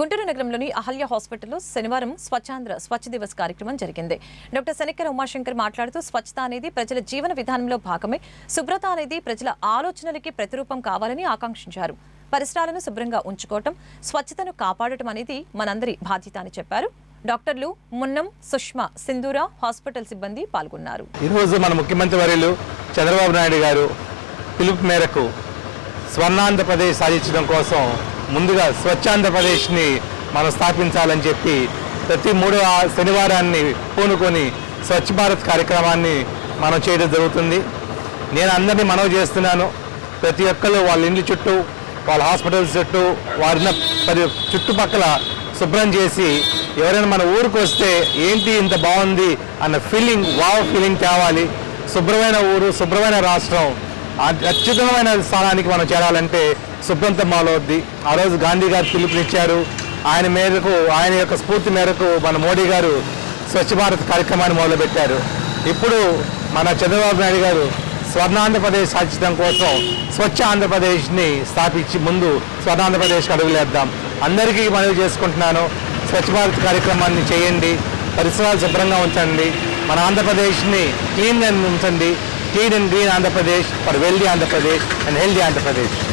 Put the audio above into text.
గుంటూరు నగరంలోని అహల్య హాస్పిటల్లో శనివారం స్వచ్ఛాంధ్ర స్వచ్ఛ దివస్ కార్యక్రమం జరిగింది. డాక్టర్ శనిక్కర ఉమాశంకర్ మాట్లాడుతూ స్వచ్ఛత అనేది ప్రజల జీవన విధానంలో భాగమే. శుభ్రత అనేది ప్రజల ఆలోచనలకి ప్రతిరూపం కావాలని ఆకాంక్షించారు. పరిసరాలను శుభ్రంగా ఉంచుకోవటం స్వచ్ఛతను కాపాడటం అనేది మనందరి బాధ్యత అని చెప్పారు. డాక్టర్లు మున్నం సుష్మా సింధూర హాస్పిటల్ సిబ్బంది పాల్గొన్నారు. ఈరోజు మన ముఖ్యమంత్రి వర్యులు చంద్రబాబు నాయుడు గారు పిలుపు మేరకు స్వర్ణాంధ్రప్రదేశ్ సాధించడం కోసం ముందుగా స్వచ్ఛాంధ్రప్రదేశ్ని మనం స్థాపించాలని చెప్పి ప్రతి మూడవ శనివారాన్ని పూనుకొని స్వచ్ఛ భారత్ కార్యక్రమాన్ని మనం చేయడం జరుగుతుంది. నేను అందరినీ మనవి చేస్తున్నాను. ప్రతి ఒక్కరు వాళ్ళ ఇండ్ల చుట్టూ వాళ్ళ హాస్పిటల్స్ చుట్టూ వారిన పది చుట్టుపక్కల శుభ్రం చేసి ఎవరైనా మన ఊరికి వస్తే ఏంటి ఇంత బాగుంది అన్న ఫీలింగ్ వావ్ ఫీలింగ్ తేవాలి. శుభ్రమైన ఊరు శుభ్రమైన రాష్ట్రం అత్యుత్తమైన స్థానానికి మనం చేరాలంటే శుభ్రంతో మాలోద్ది. ఆ రోజు గాంధీ గారు పిలుపునిచ్చారు. ఆయన మేరకు ఆయన యొక్క స్ఫూర్తి మేరకు మన మోడీ గారు స్వచ్ఛ భారత్ కార్యక్రమాన్ని మొదలుపెట్టారు. ఇప్పుడు మన చంద్రబాబు నాయుడు గారు స్వర్ణాంధ్రప్రదేశ్ సాధించడం కోసం స్వచ్ఛ ఆంధ్రప్రదేశ్ని స్థాపించి ముందు స్వర్ణాంధ్రప్రదేశ్కి అడుగులేద్దాం. అందరికీ మనవి చేసుకుంటున్నాను. స్వచ్ఛ భారత్ కార్యక్రమాన్ని చేయండి. పరిసరాలు శుభ్రంగా ఉంచండి. మన ఆంధ్రప్రదేశ్ని క్లీన్గా ఉంచండి. clean and green Andhra Pradesh for wealthy Andhra Pradesh and healthy Andhra Pradesh.